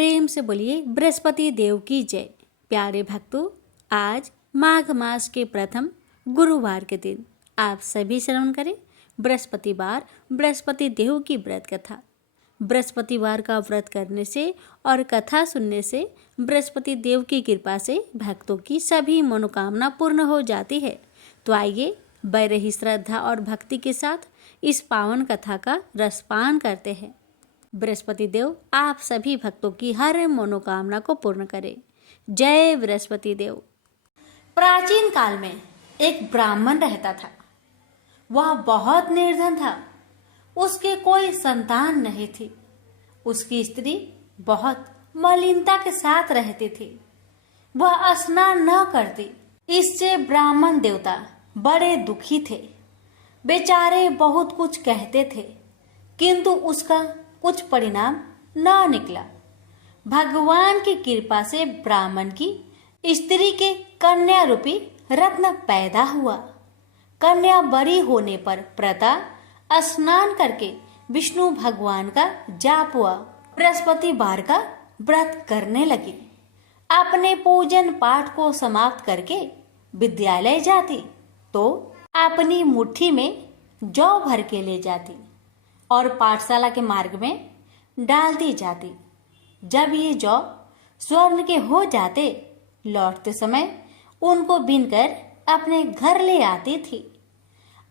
प्रेम से बोलिए बृहस्पति देव की जय। प्यारे भक्तों, आज माघ मास के प्रथम गुरुवार के दिन आप सभी श्रवण करें बृहस्पतिवार बृहस्पति देव की व्रत कथा। बृहस्पतिवार का व्रत करने से और कथा सुनने से बृहस्पति देव की कृपा से भक्तों की सभी मनोकामना पूर्ण हो जाती है। तो आइए बड़े ही श्रद्धा और भक्ति के साथ इस पावन कथा का रसपान करते हैं। बृहस्पति देव आप सभी भक्तों की हर मनोकामना को पूर्ण करे। जय बृहस्पति देव। प्राचीन काल में एक ब्राह्मण रहता था। वह बहुत निर्धन था। उसके कोई संतान नहीं थी। उसकी स्त्री बहुत मलिनता के साथ रहती थी। वह स्नान न करती। इससे ब्राह्मण देवता बड़े दुखी थे। बेचारे बहुत कुछ कहते थे, किंतु उसका कुछ परिणाम न निकला। भगवान की कृपा से ब्राह्मण की स्त्री के कन्या रूपी रत्न पैदा हुआ। कन्या बड़ी होने पर प्रता स्नान करके विष्णु भगवान का जाप हुआ। बृहस्पतिवार का व्रत करने लगी। अपने पूजन पाठ को समाप्त करके विद्यालय जाती तो अपनी मुट्ठी में जौ भर के ले जाती और पाठशाला के मार्ग में डालती जाती। जब ये जौ स्वर्ण के हो जाते, लौटते समय उनको बीनकर अपने घर ले आती थी।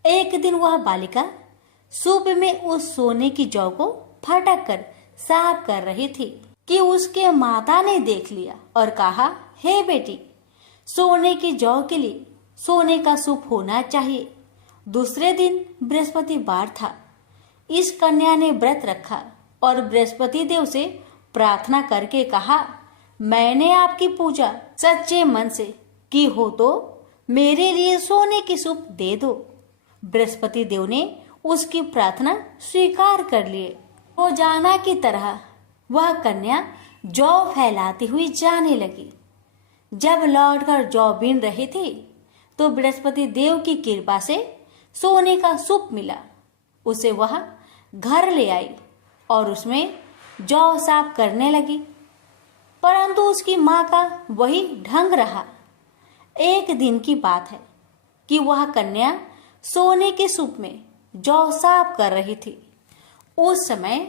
एक दिन वह बालिका सूप में उस सोने की जौ को फटक कर साफ कर रही थी कि उसके माता ने देख लिया और कहा, हे बेटी, सोने की जौ के लिए सोने का सूप होना चाहिए। दूसरे दिन बृहस्पतिवार था। इस कन्या ने व्रत रखा और बृहस्पति देव से प्रार्थना करके कहा, मैंने आपकी पूजा सच्चे मन से की हो तो मेरे लिए सोने की सूप दे दो। बृहस्पति देव ने उसकी प्रार्थना स्वीकार कर लिए। रोजाना की तरह वह कन्या जौ फैलाती हुई जाने लगी। जब लौटकर जौ बीन रही थी तो बृहस्पति देव की कृपा से सोने का सूप मिला। उसे वह घर ले आई और उसमें जौ साफ करने लगी, परंतु उसकी माँ का वही ढंग रहा। एक दिन की बात है कि वह कन्या सोने के सूप में जौ साफ कर रही थी। उस समय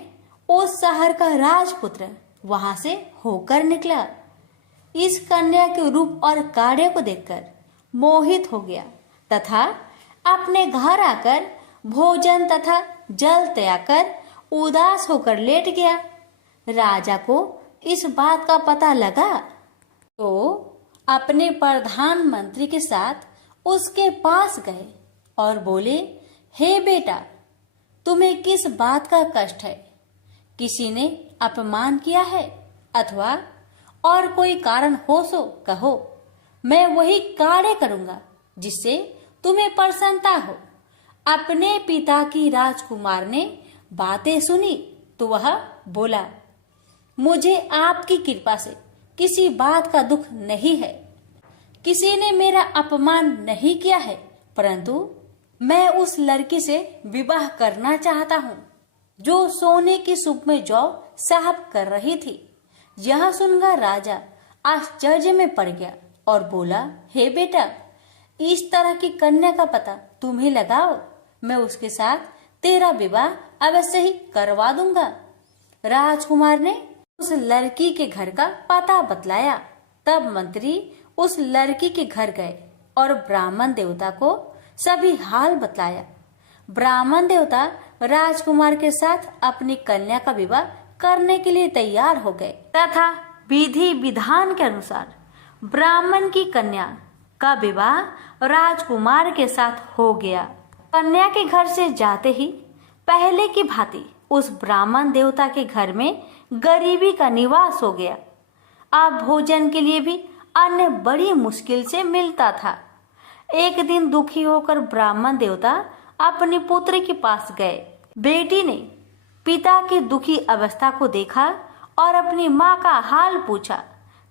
उस शहर का राजपुत्र वहां से होकर निकला। इस कन्या के रूप और कार्य को देखकर मोहित हो गया तथा अपने घर आकर भोजन तथा जल त्याग कर उदास होकर लेट गया। राजा को इस बात का पता लगा तो अपने प्रधानमंत्री के साथ उसके पास गए और बोले, हे बेटा, तुम्हें किस बात का कष्ट है? किसी ने अपमान किया है अथवा और कोई कारण हो सो कहो, मैं वही कार्य करूंगा जिससे तुम्हें प्रसन्नता हो। अपने पिता की राजकुमार ने बातें सुनी तो वह बोला, मुझे आपकी कृपा से किसी बात का दुख नहीं है। किसी ने मेरा अपमान नहीं किया है, परंतु मैं उस लड़की से विवाह करना चाहता हूँ जो सोने की सूप में जौ साफ कर रही थी। यह सुनकर राजा आश्चर्य में पड़ गया और बोला, हे बेटा, इस तरह की कन्या का पता तुम्हें लगाओ, मैं उसके साथ तेरा विवाह अवश्य ही करवा दूंगा। राजकुमार ने उस लड़की के घर का पता बतलाया। तब मंत्री उस लड़की के घर गए और ब्राह्मण देवता को सभी हाल बतलाया। ब्राह्मण देवता राजकुमार के साथ अपनी कन्या का विवाह करने के लिए तैयार हो गए तथा विधि विधान के अनुसार ब्राह्मण की कन्या का विवाह राजकुमार के साथ हो गया। कन्या के घर से जाते ही पहले की भांति उस ब्राह्मण देवता के घर में गरीबी का निवास हो गया। अब भोजन के लिए भी अन्न बड़ी मुश्किल से मिलता था। एक दिन दुखी होकर ब्राह्मण देवता अपनी पुत्र के पास गए। बेटी ने पिता की दुखी अवस्था को देखा और अपनी माँ का हाल पूछा।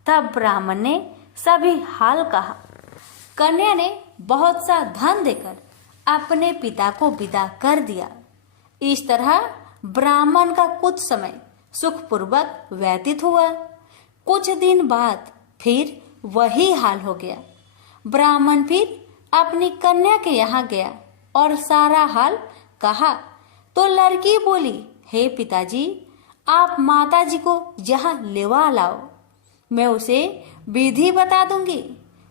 तब ब्राह्मण ने सभी हाल कहा। कन्या ने बहुत सा धन देकर अपने पिता को विदा कर दिया। इस तरह ब्राह्मण का कुछ समय सुखपूर्वक व्यतीत हुआ। कुछ दिन बाद फिर वही हाल हो गया। ब्राह्मण फिर अपनी कन्या के यहाँ गया और सारा हाल कहा तो लड़की बोली, हे पिताजी, आप माताजी को यहाँ लेवा लाओ, मैं उसे विधि बता दूंगी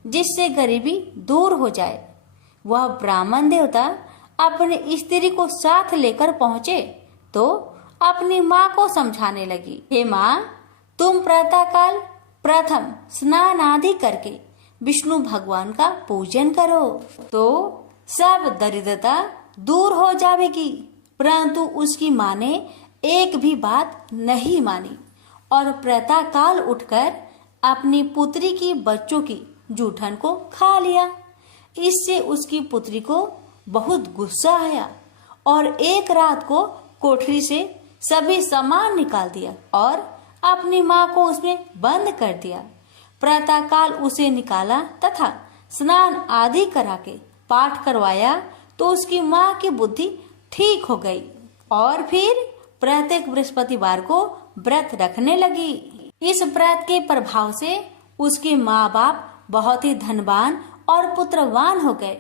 जिससे गरीबी दूर हो जाए। वह ब्राह्मण देवता अपनी स्त्री को साथ लेकर पहुंचे तो अपनी माँ को समझाने लगी, हे माँ, तुम प्रातःकाल प्रथम स्नान आदि करके विष्णु भगवान का पूजन करो तो सब दरिद्रता दूर हो जाएगी। परंतु उसकी माँ ने एक भी बात नहीं मानी और प्रातःकाल उठकर अपनी पुत्री की बच्चों की जूठन को खा लिया। इससे उसकी पुत्री को बहुत गुस्सा आया और एक रात को कोठरी से सभी सामान निकाल दिया और अपनी माँ को उसमें बंद कर दिया। प्रातःकाल उसे निकाला तथा स्नान आदि करा के पाठ करवाया तो उसकी माँ की बुद्धि ठीक हो गई और फिर प्रत्येक बृहस्पतिवार को व्रत रखने लगी। इस व्रत के प्रभाव से उसके माँ बाप बहुत ही धनवान और पुत्रवान हो गए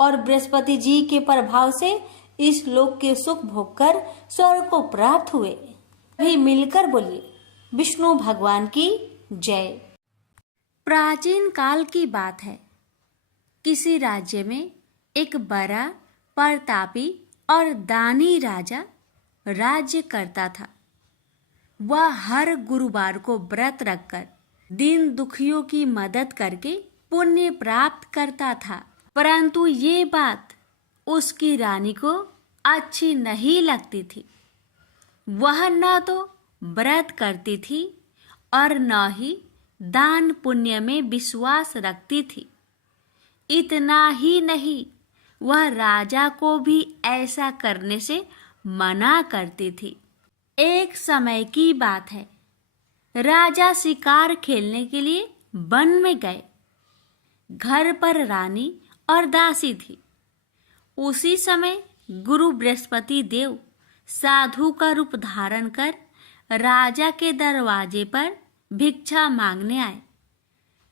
और बृहस्पति जी के प्रभाव से इस लोक के सुख भोग कर स्वर्ग को प्राप्त हुए। भी मिलकर बोलिए, विष्णु भगवान की जय। प्राचीन काल की बात है। किसी राज्य में एक बड़ा प्रतापी और दानी राजा राज्य करता था। वह हर गुरुवार को व्रत रखकर दीन दुखियों की मदद करके पुण्य प्राप्त करता था। परंतु ये बात उसकी रानी को अच्छी नहीं लगती थी। वह न तो व्रत करती थी और न ही दान पुण्य में विश्वास रखती थी। इतना ही नहीं, वह राजा को भी ऐसा करने से मना करती थी। एक समय की बात है। राजा शिकार खेलने के लिए वन में गए। घर पर रानी और दासी थी। उसी समय गुरु बृहस्पति देव साधु का रूप धारण कर राजा के दरवाजे पर भिक्षा मांगने आए।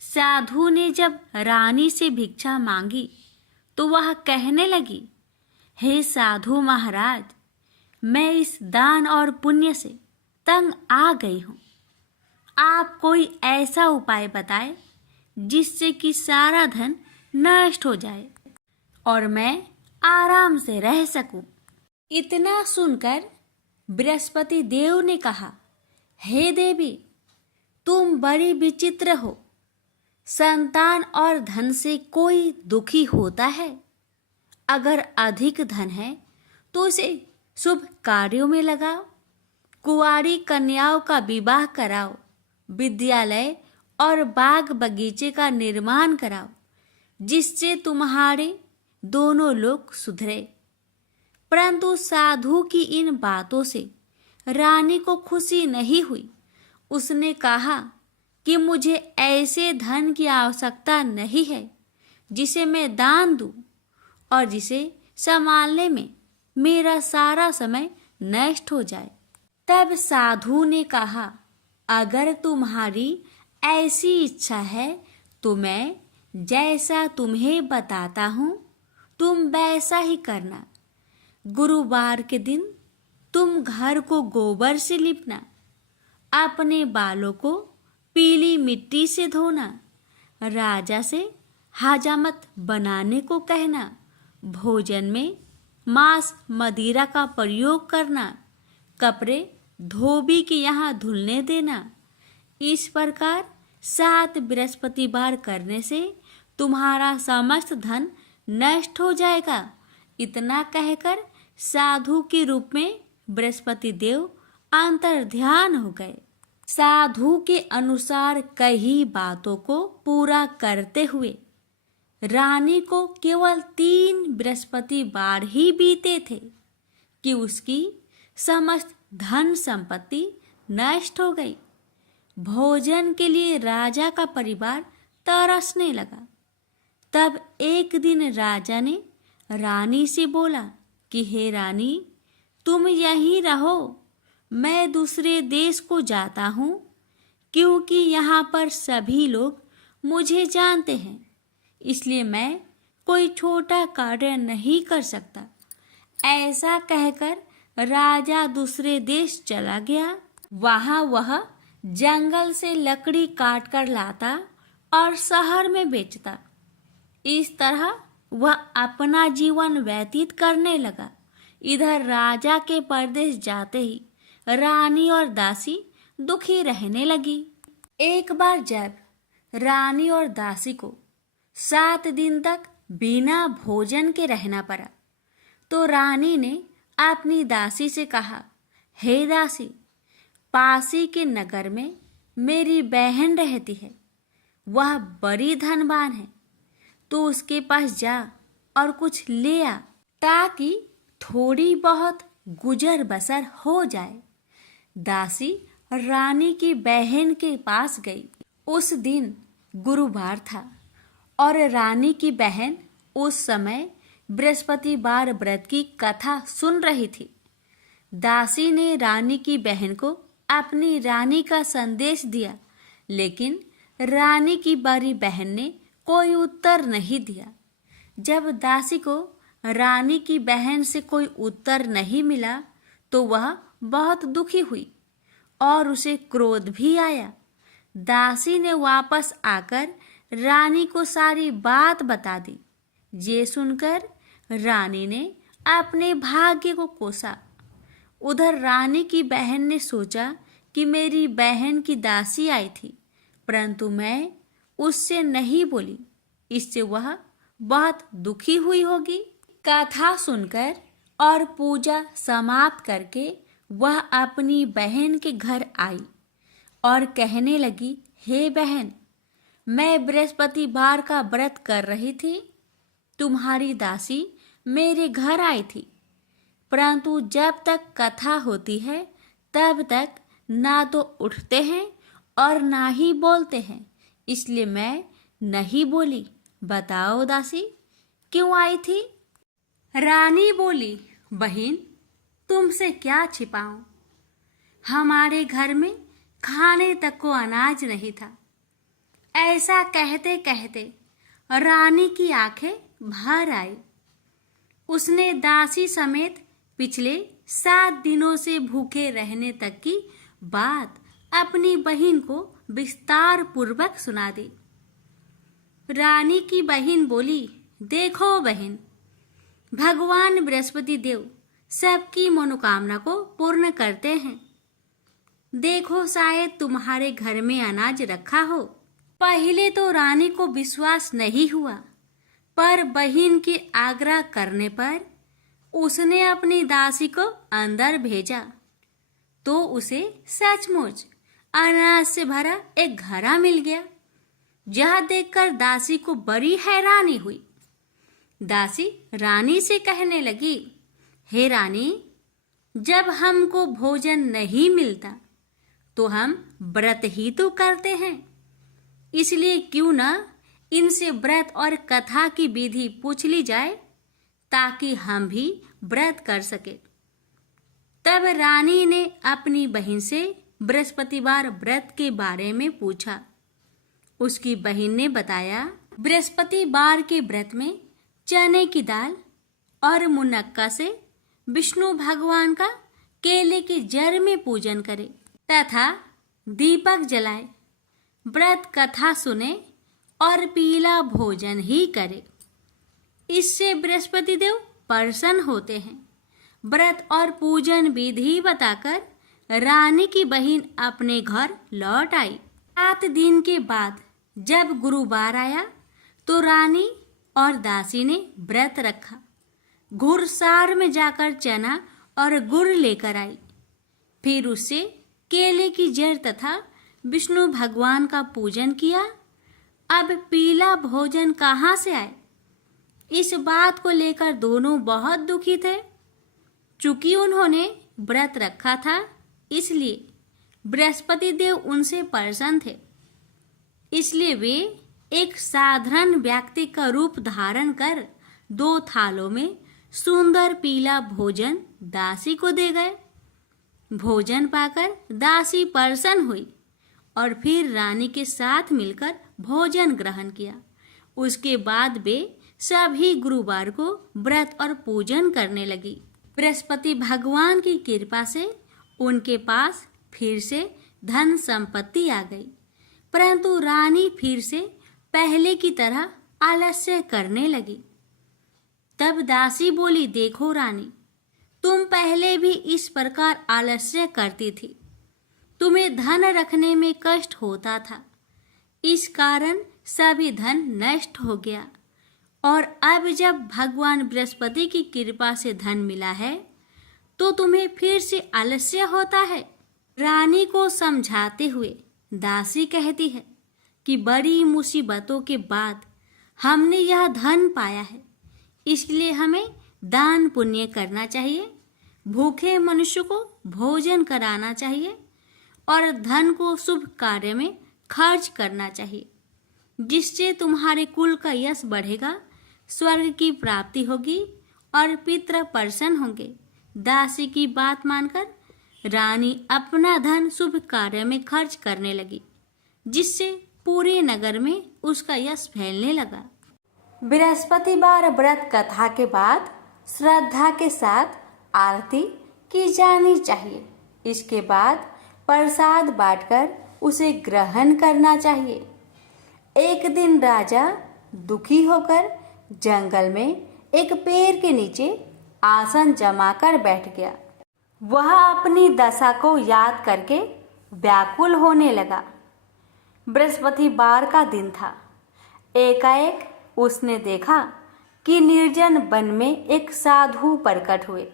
साधु ने जब रानी से भिक्षा मांगी तो वह कहने लगी, हे साधु महाराज, मैं इस दान और पुण्य से तंग आ गई हूँ। आप कोई ऐसा उपाय बताएं जिससे कि सारा धन नष्ट हो जाए और मैं आराम से रह सकूं। इतना सुनकर बृहस्पति देव ने कहा, हे देवी, तुम बड़ी विचित्र हो। संतान और धन से कोई दुखी होता है? अगर अधिक धन है तो उसे शुभ कार्यों में लगाओ, कुंवारी कन्याओं का विवाह कराओ, विद्यालय और बाग बगीचे का निर्माण कराओ, जिससे तुम्हारे दोनों लोग सुधरे। परंतु साधु की इन बातों से रानी को खुशी नहीं हुई। उसने कहा कि मुझे ऐसे धन की आवश्यकता नहीं है जिसे मैं दान दूं और जिसे संभालने में मेरा सारा समय नष्ट हो जाए। तब साधु ने कहा, अगर तुम्हारी ऐसी इच्छा है तो मैं जैसा तुम्हें बताता हूँ तुम वैसा ही करना। गुरुवार के दिन तुम घर को गोबर से लिपना, अपने बालों को पीली मिट्टी से धोना, राजा से हजामत बनाने को कहना, भोजन में मांस मदिरा का प्रयोग करना, कपड़े धोबी के यहाँ धुलने देना। इस प्रकार 7 बृहस्पतिवार करने से तुम्हारा समस्त धन नष्ट हो जाएगा। इतना कहकर साधु के रूप में बृहस्पति देव अंतर्ध्यान हो गए। साधु के अनुसार कई बातों को पूरा करते हुए रानी को केवल 3 बृहस्पतिवार ही बीते थे कि उसकी समस्त धन संपत्ति नष्ट हो गई। भोजन के लिए राजा का परिवार तरसने लगा। तब एक दिन राजा ने रानी से बोला कि हे रानी, तुम यहीं रहो, मैं दूसरे देश को जाता हूँ क्योंकि यहाँ पर सभी लोग मुझे जानते हैं, इसलिए मैं कोई छोटा कार्य नहीं कर सकता। ऐसा कहकर राजा दूसरे देश चला गया। वहाँ वह जंगल से लकड़ी काट कर लाता और शहर में बेचता। इस तरह वह अपना जीवन व्यतीत करने लगा। इधर राजा के परदेश जाते ही रानी और दासी दुखी रहने लगी। एक बार जब रानी और दासी को 7 दिन तक बिना भोजन के रहना पड़ा, तो रानी ने अपनी दासी से कहा, हे दासी, पासी के नगर में मेरी बहन रहती है। वह बड़ी धनवान है, तो उसके पास जा और कुछ ले आ, ताकि थोड़ी बहुत गुजर बसर हो जाए। दासी रानी की बहन के पास गई। उस दिन गुरुवार था और रानी की बहन उस समय बृहस्पतिवार व्रत की कथा सुन रही थी। दासी ने रानी की बहन को अपनी रानी का संदेश दिया, लेकिन रानी की बड़ी बहन ने कोई उत्तर नहीं दिया। जब दासी को रानी की बहन से कोई उत्तर नहीं मिला, तो वह बहुत दुखी हुई और उसे क्रोध भी आया। दासी ने वापस आकर रानी को सारी बात बता दी। ये सुनकर रानी ने अपने भाग्य को कोसा। उधर रानी की बहन ने सोचा कि मेरी बहन की दासी आई थी, परंतु मैं उससे नहीं बोली, इससे वह बहुत दुखी हुई होगी। कथा सुनकर और पूजा समाप्त करके वह अपनी बहन के घर आई और कहने लगी, हे बहन, मैं बृहस्पतिवार का व्रत कर रही थी। तुम्हारी दासी मेरे घर आई थी, परंतु जब तक कथा होती है तब तक ना तो उठते हैं और ना ही बोलते हैं, इसलिए मैं नहीं बोली। बताओ दासी, क्यों आई थी? रानी बोली, बहन, तुमसे क्या छिपाऊं? हमारे घर में खाने तक को अनाज नहीं था। ऐसा कहते कहते रानी की आंखें भर आई। उसने दासी समेत पिछले 7 दिनों से भूखे रहने तक की बात अपनी बहन को विस्तार पूर्वक सुना दी। रानी की बहन बोली, देखो बहन, भगवान बृहस्पति देव सबकी मनोकामना को पूर्ण करते हैं। देखो, शायद तुम्हारे घर में अनाज रखा हो। पहले तो रानी को विश्वास नहीं हुआ, पर बहन के आग्रह करने पर उसने अपनी दासी को अंदर भेजा, तो उसे सचमुच अनाज से भरा एक घड़ा मिल गया। यह देखकर दासी को बड़ी हैरानी हुई। दासी रानी से कहने लगी, हे रानी, जब हमको भोजन नहीं मिलता तो हम व्रत ही तो करते हैं, इसलिए क्यों न इनसे व्रत और कथा की विधि पूछ ली जाए, ताकि हम भी व्रत कर सके। तब रानी ने अपनी बहन से बृहस्पतिवार व्रत के बारे में पूछा। उसकी बहन ने बताया, बृहस्पतिवार के व्रत में चने की दाल और मुनक्का से विष्णु भगवान का केले के जड़ में पूजन करे तथा दीपक जलाए, व्रत कथा सुने और पीला भोजन ही करे। इससे बृहस्पति देव प्रसन्न होते हैं। व्रत और पूजन विधि बताकर रानी की बहन अपने घर लौट आई। 7 दिन के बाद जब गुरुवार आया तो रानी और दासी ने व्रत रखा। घुड़सार में जाकर चना और गुड़ लेकर आई। फिर उससे केले की जड़ तथा विष्णु भगवान का पूजन किया। अब पीला भोजन कहाँ से आए? इस बात को लेकर दोनों बहुत दुखी थे। चूंकि उन्होंने व्रत रखा था, इसलिए बृहस्पति देव उनसे प्रसन्न थे। इसलिए वे एक साधारण व्यक्ति का रूप धारण कर 2 थालों में सुंदर पीला भोजन दासी को दे गए। भोजन पाकर दासी प्रसन्न हुई और फिर रानी के साथ मिलकर भोजन ग्रहण किया। उसके बाद वे सभी गुरुवार को व्रत और पूजन करने लगी। बृहस्पति भगवान की कृपा से उनके पास फिर से धन संपत्ति आ गई, परंतु रानी फिर से पहले की तरह आलस्य करने लगी। तब दासी बोली, देखो रानी, तुम पहले भी इस प्रकार आलस्य करती थी। तुम्हें धन रखने में कष्ट होता था, इस कारण सभी धन नष्ट हो गया, और अब जब भगवान बृहस्पति की कृपा से धन मिला है तो तुम्हें फिर से आलस्य होता है। रानी को समझाते हुए दासी कहती है कि बड़ी मुसीबतों के बाद हमने यह धन पाया है, इसलिए हमें दान पुण्य करना चाहिए, भूखे मनुष्य को भोजन कराना चाहिए और धन को शुभ कार्य में खर्च करना चाहिए, जिससे तुम्हारे कुल का यश बढ़ेगा, स्वर्ग की प्राप्ति होगी और पितृ प्रसन्न होंगे। दासी की बात मानकर रानी अपना धन शुभ कार्य में खर्च करने लगी, जिससे पूरे नगर में उसका यश फैलने लगा। बृहस्पतिवार व्रत कथा के बाद श्रद्धा के साथ आरती की जानी चाहिए। इसके बाद प्रसाद बांटकर उसे ग्रहण करना चाहिए। एक दिन राजा दुखी होकर जंगल में एक पेड़ के नीचे आसन जमाकर बैठ गया। वह अपनी दशा को याद करके व्याकुल होने लगा। बृहस्पतिवार का दिन था। एकाएक उसने देखा कि निर्जन वन में एक साधु प्रकट हुए।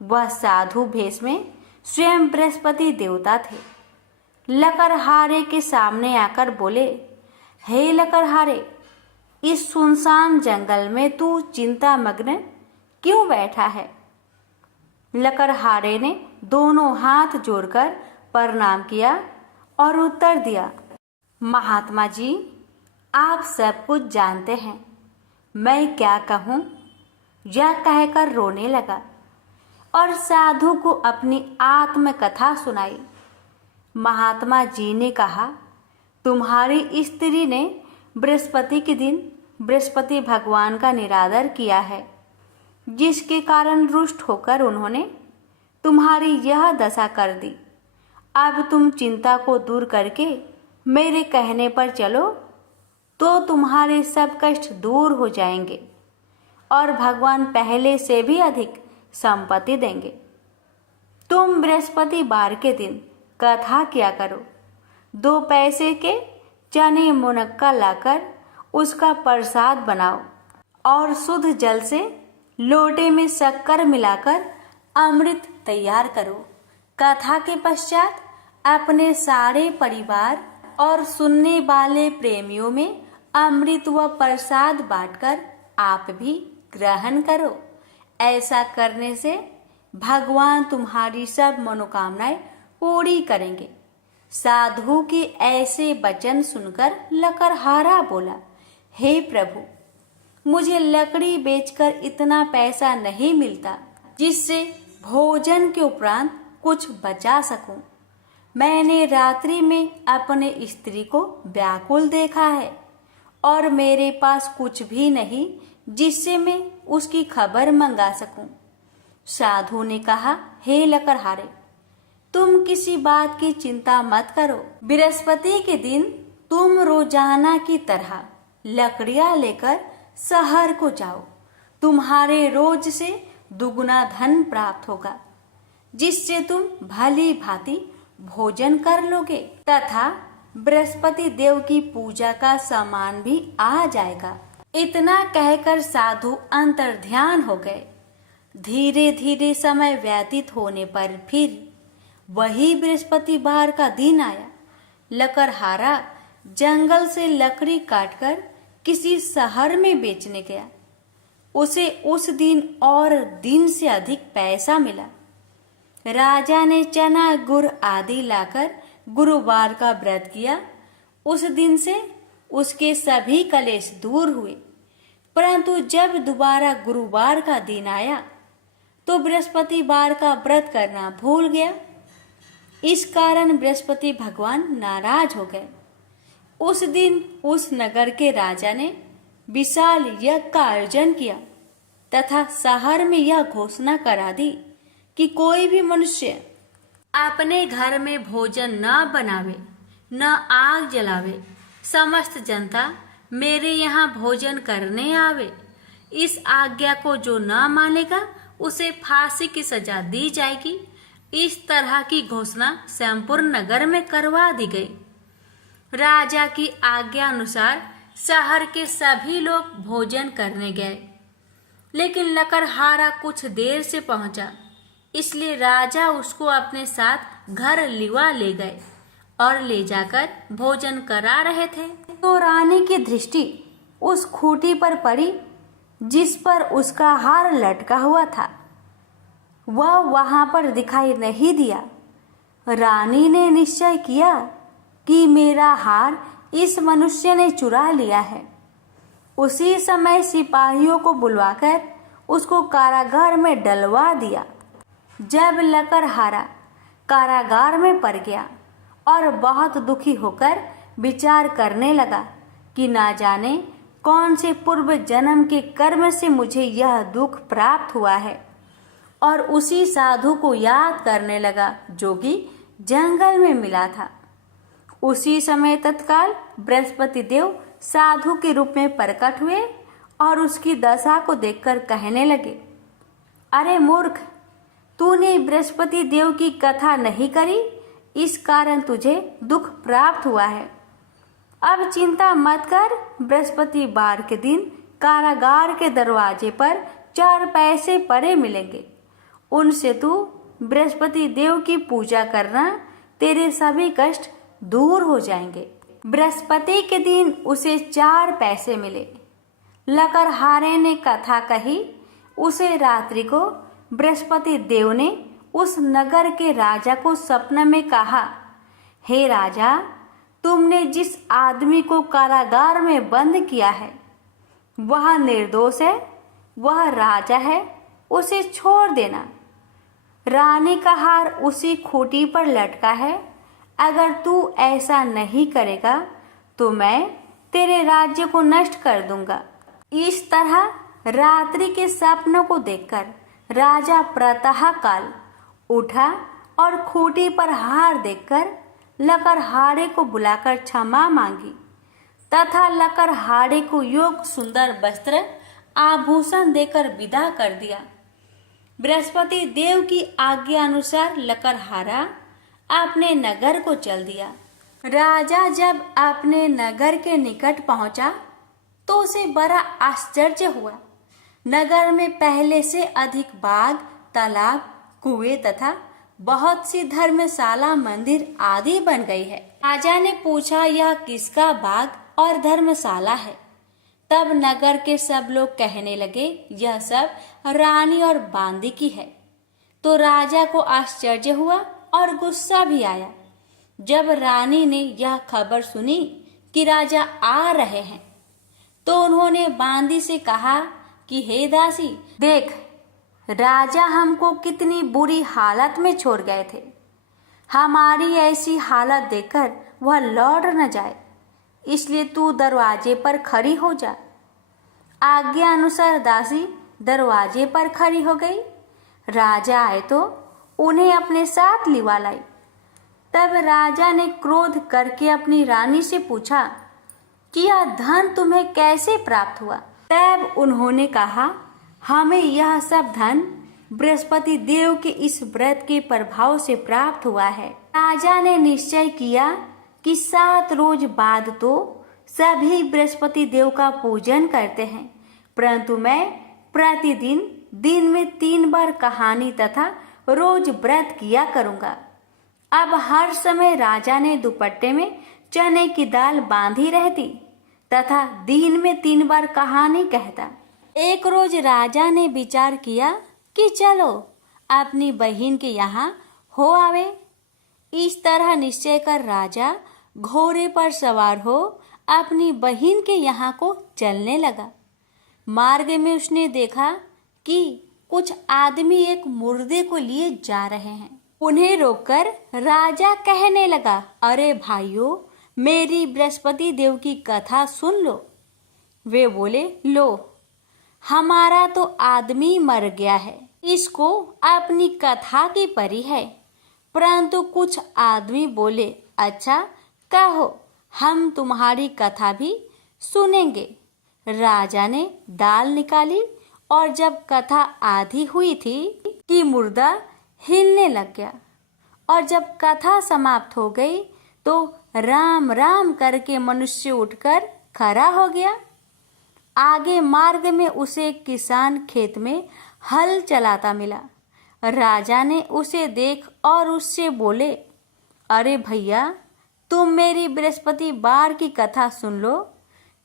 वह साधु भेष में स्वयं बृहस्पति देवता थे। लकड़हारे के सामने आकर बोले, हे लकड़हारे, इस सुनसान जंगल में तू चिंता मग्न क्यों बैठा है? लकड़हारे ने दोनों हाथ जोड़कर प्रणाम किया और उत्तर दिया, महात्मा जी, आप सब कुछ जानते हैं, मैं क्या कहूँ? यह कहकर रोने लगा और साधु को अपनी आत्मकथा सुनाई। महात्मा जी ने कहा, तुम्हारी स्त्री ने बृहस्पति के दिन बृहस्पति भगवान का निरादर किया है, जिसके कारण रुष्ट होकर उन्होंने तुम्हारी यह दशा कर दी। अब तुम चिंता को दूर करके मेरे कहने पर चलो तो तुम्हारे सब कष्ट दूर हो जाएंगे और भगवान पहले से भी अधिक संपत्ति देंगे। तुम बृहस्पतिवार के दिन कथा किया करो। 2 पैसे के चने मुनक्का लाकर उसका प्रसाद बनाओ और शुद्ध जल से लोटे में शक्कर मिलाकर अमृत तैयार करो। कथा के पश्चात अपने सारे परिवार और सुनने वाले प्रेमियों में अमृत व प्रसाद बांटकर आप भी ग्रहण करो। ऐसा करने से भगवान तुम्हारी सब मनोकामनाएं पूरी करेंगे। साधु के ऐसे वचन सुनकर लकड़हारा बोला, हे प्रभु, मुझे लकड़ी बेचकर इतना पैसा नहीं मिलता जिससे भोजन के उपरांत कुछ बचा सकूं। मैंने रात्रि में अपने स्त्री को व्याकुल देखा है और मेरे पास कुछ भी नहीं जिससे मैं उसकी खबर मंगा सकूं। साधु ने कहा, हे लकड़हारे, तुम किसी बात की चिंता मत करो। बृहस्पति के दिन तुम रोजाना की तरह लकड़ियां लेकर शहर को जाओ। तुम्हारे रोज से दुगुना धन प्राप्त होगा, जिससे तुम भली भांति भोजन कर लोगे तथा बृहस्पति देव की पूजा का सामान भी आ जाएगा। इतना कहकर साधु अंतर्ध्यान हो गए। धीरे धीरे समय व्यतीत होने पर फिर वही बृहस्पतिवार का दिन आया। लकड़हारा जंगल से लकड़ी काटकर किसी शहर में बेचने गया। उसे उस दिन और दिन से अधिक पैसा मिला। राजा ने चना गुड़ आदि लाकर गुरुवार का व्रत किया। उस दिन से उसके सभी कलेश दूर हुए। परंतु जब दोबारा गुरुवार का दिन आया तो बृहस्पतिवार का व्रत करना भूल गया इस कारण बृहस्पति भगवान नाराज हो गए। उस दिन उस नगर के राजा ने विशाल यज्ञ का आयोजन किया तथा शहर में यह घोषणा करा दी कि कोई भी मनुष्य अपने घर में भोजन न बनावे, न आग जलावे। समस्त जनता मेरे यहाँ भोजन करने आवे। इस आज्ञा को जो न मानेगा उसे फांसी की सजा दी जाएगी। इस तरह की घोषणा संपूर्ण नगर में करवा दी गई। राजा की आज्ञा अनुसार शहर के सभी लोग भोजन करने गए, लेकिन लकड़हारा कुछ देर से पहुंचा, इसलिए राजा उसको अपने साथ घर लिवा ले गए और ले जाकर भोजन करा रहे थे। तो रानी की दृष्टि उस खूंटी पर पड़ी जिस पर उसका हार लटका हुआ था। वह वहां पर दिखाई नहीं दिया। रानी ने निश्चय किया कि मेरा हार इस मनुष्य ने चुरा लिया है। उसी समय सिपाहियों को बुलवाकर उसको कारागार में डलवा दिया। जब लकड़हारा कारागार में पड़ गया और बहुत दुखी होकर विचार करने लगा कि ना जाने कौन से पूर्व जन्म के कर्म से मुझे यह दुख प्राप्त हुआ है, और उसी साधु को याद करने लगा जो कि जंगल में मिला था। उसी समय तत्काल बृहस्पति देव साधु के रूप में प्रकट हुए और उसकी दशा को देखकर कहने लगे, अरे मूर्ख, तूने बृहस्पति देव की कथा नहीं करी, इस कारण तुझे दुख प्राप्त हुआ है। अब चिंता मत कर। बृहस्पतिवार के दिन कारागार के दरवाजे पर 4 पैसे पड़े मिलेंगे। उनसे तू बृहस्पति देव की पूजा करना, तेरे सभी कष्ट दूर हो जाएंगे। बृहस्पति के दिन उसे 4 पैसे मिले। लकड़हारे ने कथा कही। उसे रात्रि को बृहस्पति देव ने उस नगर के राजा को सपन में कहा, हे राजा, तुमने जिस आदमी को कारागार में बंद किया है वह निर्दोष है, वह राजा है, उसे छोड़ देना। रानी का हार उसी खूंटी पर लटका है। अगर तू ऐसा नहीं करेगा तो मैं तेरे राज्य को नष्ट कर दूंगा। इस तरह रात्रि के सपनों को देखकर राजा प्रातः काल उठा और खूंटी पर हार देखकर लकड़हारे को बुलाकर क्षमा मांगी तथा लकड़हारे को योग सुंदर वस्त्र आभूषण देकर विदा कर दिया। बृहस्पति देव की आज्ञा अनुसार लकड़हारा अपने नगर को चल दिया। राजा जब अपने नगर के निकट पहुंचा तो उसे बड़ा आश्चर्य हुआ। नगर में पहले से अधिक बाग, तालाब, कुएं तथा बहुत सी धर्मशाला, मंदिर आदि बन गई है। राजा ने पूछा, यह किसका बाग और धर्मशाला है? तब नगर के सब लोग कहने लगे, यह सब रानी और बांदी की है। तो राजा को आश्चर्य हुआ और गुस्सा भी आया। जब रानी ने यह खबर सुनी कि राजा आ रहे हैं तो उन्होंने बांदी से कहा कि हे दासी, देख, राजा हमको कितनी बुरी हालत में छोड़ गए थे। हमारी ऐसी हालत देखकर वह लौट न जाए, इसलिए तू दरवाजे पर खड़ी हो जा। आज्ञा अनुसार दासी दरवाजे पर खड़ी हो गई। राजा आए तो उन्हें अपने साथ लिवा लाई। तब राजा ने क्रोध करके अपनी रानी से पूछा कि यह धन तुम्हें कैसे प्राप्त हुआ? तब उन्होंने कहा, हमें यह सब धन बृहस्पति देव के इस व्रत के प्रभाव से प्राप्त हुआ है। राजा ने निश्चय किया कि 7 रोज बाद तो सभी बृहस्पति देव का पूजन करते हैं, परंतु मैं प्रतिदिन दिन में 3 बार कहानी तथा रोज व्रत किया करूंगा। अब हर समय राजा ने दुपट्टे में चने की दाल बांधी रहती तथा दिन में 3 बार कहानी कहता। एक रोज राजा ने विचार किया कि चलो अपनी बहन के यहाँ हो आवे। इस तरह निश्चय कर राजा घोड़े पर सवार हो अपनी बहन के यहाँ को चलने लगा। मार्ग में उसने देखा कि कुछ आदमी एक मुर्दे को लिए जा रहे हैं। उन्हें रोककर राजा कहने लगा, अरे भाइयों, मेरी बृहस्पति देव की कथा सुन लो। वे बोले, लो, हमारा तो आदमी मर गया है, इसको अपनी कथा की परी है। परंतु कुछ आदमी बोले, अच्छा कहो, हम तुम्हारी कथा भी सुनेंगे। राजा ने दाल निकाली और जब कथा आधी हुई थी कि मुर्दा हिलने लग गया, और जब कथा समाप्त हो गई तो राम राम करके मनुष्य उठकर खड़ा हो गया। आगे मार्ग में उसे एक किसान खेत में हल चलाता मिला। राजा ने उसे देख और उससे बोले, अरे भैया, तुम मेरी बृहस्पतिवार की कथा सुन लो।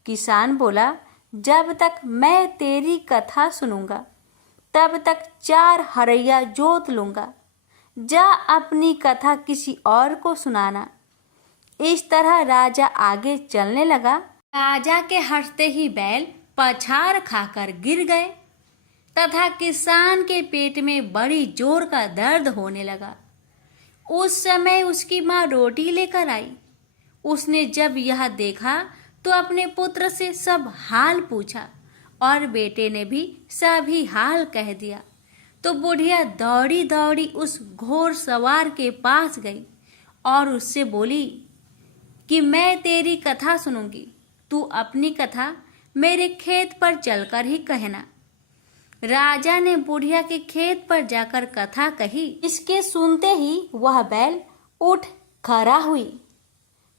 किसान बोला, जब तक मैं तेरी कथा सुनूंगा तब तक 4 हरैया जोत लूंगा। जा अपनी कथा किसी और को सुनाना। इस तरह राजा आगे चलने लगा। राजा के हंसते ही बैल पछाड़ खाकर गिर गए तथा किसान के पेट में बड़ी जोर का दर्द होने लगा। उस समय उसकी माँ रोटी लेकर आई। उसने जब यह देखा तो अपने पुत्र से सब हाल पूछा और बेटे ने भी सभी हाल कह दिया। तो बुढ़िया दौड़ी दौड़ी उस घोड़ सवार के पास गई और उससे बोली कि मैं तेरी कथा सुनूंगी, तू अपनी कथा मेरे खेत पर चलकर ही कहना। राजा ने बुढ़िया के खेत पर जाकर कथा कही। इसके सुनते ही वह बैल उठ खड़ा हुई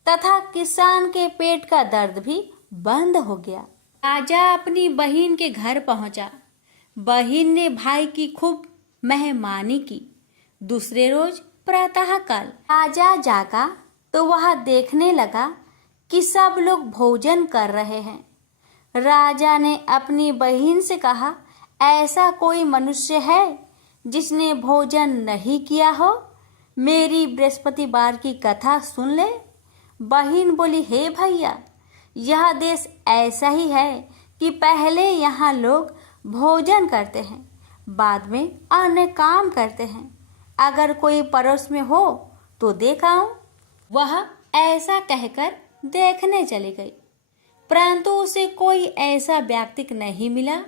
तथा किसान के पेट का दर्द भी बंद हो गया। राजा अपनी बहिन के घर पहुंचा। बहिन ने भाई की खूब मेहमानी की। दूसरे रोज प्रातःकाल राजा जागा तो वह देखने लगा कि सब लोग भोजन कर रहे हैं। राजा ने अपनी बहिन से कहा, ऐसा कोई मनुष्य है जिसने भोजन नहीं किया हो? मेरी बृहस्पतिवार की कथा सुन ले। बहिन बोली, हे भैया, यह देश ऐसा ही है कि पहले यहाँ लोग भोजन करते हैं, बाद में अन्य काम करते हैं। अगर कोई पड़ोस में हो तो देख आऊं। वह ऐसा कहकर देखने चली गई, परंतु उसे कोई ऐसा व्यक्ति नहीं मिला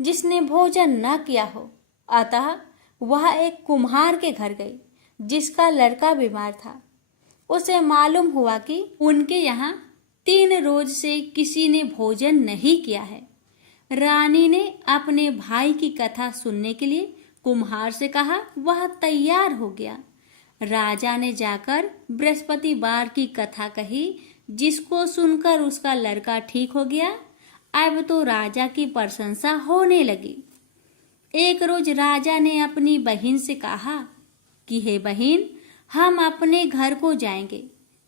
जिसने भोजन न किया हो। अतः वह एक कुम्हार के घर गई जिसका लड़का बीमार था। उसे मालूम हुआ कि उनके यहाँ 3 रोज से किसी ने भोजन नहीं किया है। रानी ने अपने भाई की कथा सुनने के लिए कुम्हार से कहा। वह तैयार हो गया। राजा ने जाकर बृहस्पतिवार की कथा कही, जिसको सुनकर उसका लड़का ठीक हो गया। अब तो राजा की प्रशंसा होने लगी। एक रोज राजा ने अपनी बहन से कहा कि हे बहन, हम अपने घर को जाएंगे,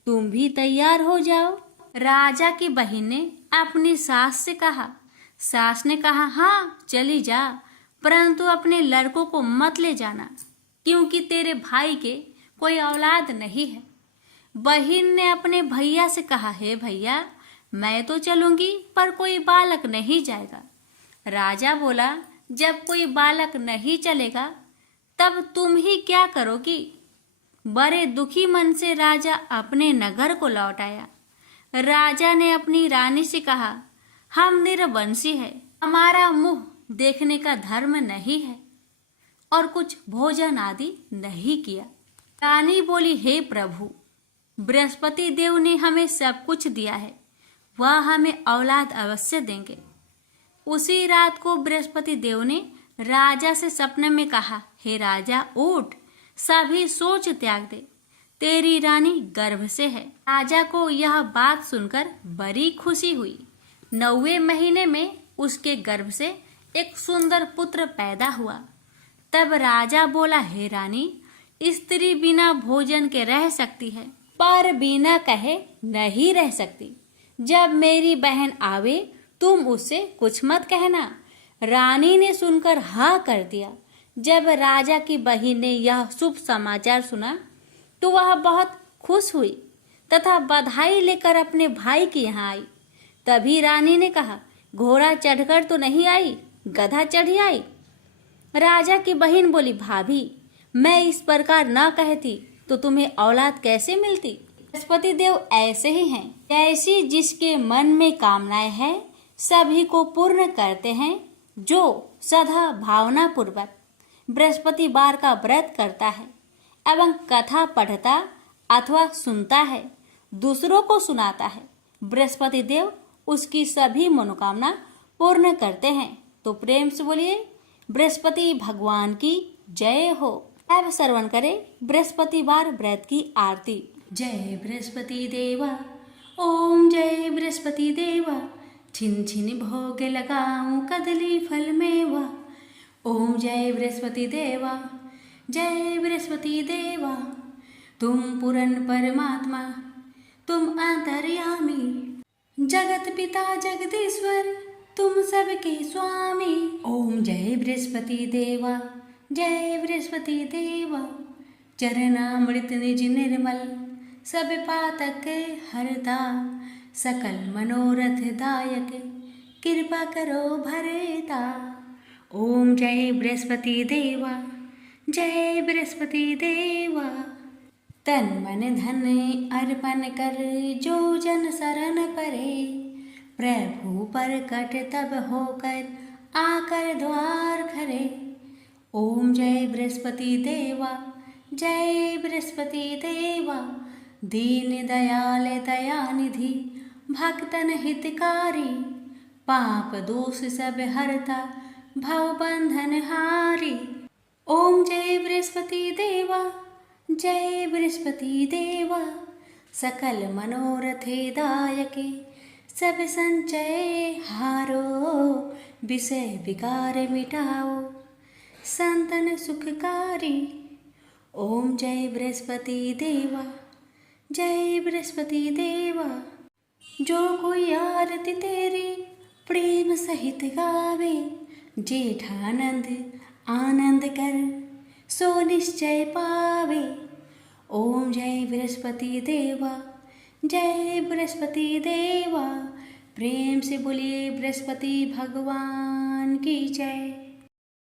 तुम भी तैयार हो जाओ। राजा की बहन ने अपनी सास से कहा। सास ने कहा, हाँ चली जा, परंतु अपने लड़कों को मत ले जाना, क्योंकि तेरे भाई के कोई औलाद नहीं है। बहन ने अपने भैया से कहा, हे भैया, मैं तो चलूंगी पर कोई बालक नहीं जाएगा। राजा बोला, जब कोई बालक नहीं चलेगा तब तुम ही क्या करोगी? बड़े दुखी मन से राजा अपने नगर को लौट आया। राजा ने अपनी रानी से कहा, हम निरवंशी है, हमारा मुंह देखने का धर्म नहीं है और कुछ भोजन आदि नहीं किया। रानी बोली, हे प्रभु, बृहस्पति देव ने हमें सब कुछ दिया है, वह हमें औलाद अवश्य देंगे। उसी रात को बृहस्पति देव ने राजा से सपने में कहा, हे राजा, उठ, सभी सोच त्याग दे, तेरी रानी गर्भ से है। राजा को यह बात सुनकर बड़ी खुशी हुई। 9वें महीने में उसके गर्भ से एक सुंदर पुत्र पैदा हुआ। तब राजा बोला, हे रानी, स्त्री बिना भोजन के रह सकती है, पर बिना कहे नहीं रह सकती। जब मेरी बहन आवे तुम उससे कुछ मत कहना। रानी ने सुनकर हाँ कर दिया। जब राजा की बहन ने यह शुभ समाचार सुना तो वह बहुत खुश हुई तथा बधाई लेकर अपने भाई के यहाँ आई। तभी रानी ने कहा, घोड़ा चढ़कर तो नहीं आई, गधा चढ़ी आई। राजा की बहन बोली, भाभी, मैं इस प्रकार ना कहती तो तुम्हें औलाद कैसे मिलती। बृहस्पति देव ऐसे ही हैं, ऐसी जिसके मन में कामनाएं हैं सभी को पूर्ण करते हैं। जो सदा भावना पूर्वक बृहस्पतिवार का व्रत करता है एवं कथा पढ़ता अथवा सुनता है, दूसरों को सुनाता है, बृहस्पति देव उसकी सभी मनोकामना पूर्ण करते हैं। तो प्रेम से बोलिए बृहस्पति भगवान की जय हो। अब श्रवण करें बृहस्पतिवार व्रत की आरती। जय बृहस्पति देवा, ओम जय बृहस्पति देवा, छिन छिन भोग लगाऊं कदली फल मेवा। ओम जय बृहस्पति देवा, जय बृहस्पति देवा, तुम पूर्ण परमात्मा, तुम अंतर्यामी, जगत पिता जगदीश्वर, तुम सबके स्वामी। ओम जय बृहस्पति देवा, जय बृहस्पति देवा, चरणामृत निज निर्मल, सब पातक हरता, सकल मनोरथ दायक, कृपा करो भरेता। ओम जय बृहस्पति देवा, जय बृहस्पति देवा, तन मन धन अर्पण कर जो जन शरण परे, प्रभु प्रकट तब होकर आकर द्वार खरे। ओम जय बृहस्पति देवा, जय बृहस्पति देवा, दीन दयाल दयानिधि, भक्तन हितकारी, पाप दोष सब हरता, भव बंधन हारी। ओम जय बृहस्पति देवा, जय बृहस्पति देवा, सकल मनोरथे दायके, सब संचय हारो, विषय विकार मिटाओ, संतन सुखकारी। ओम जय बृहस्पति देवा, जय बृहस्पति देवा, जो कोई आरती तेरी प्रेम सहित गावे, जेठानंद आनंद कर सो निश्चय पावे। ओम जय बृहस्पति देवा, जय बृहस्पति देवा, प्रेम से बोलिए बृहस्पति भगवान की जय।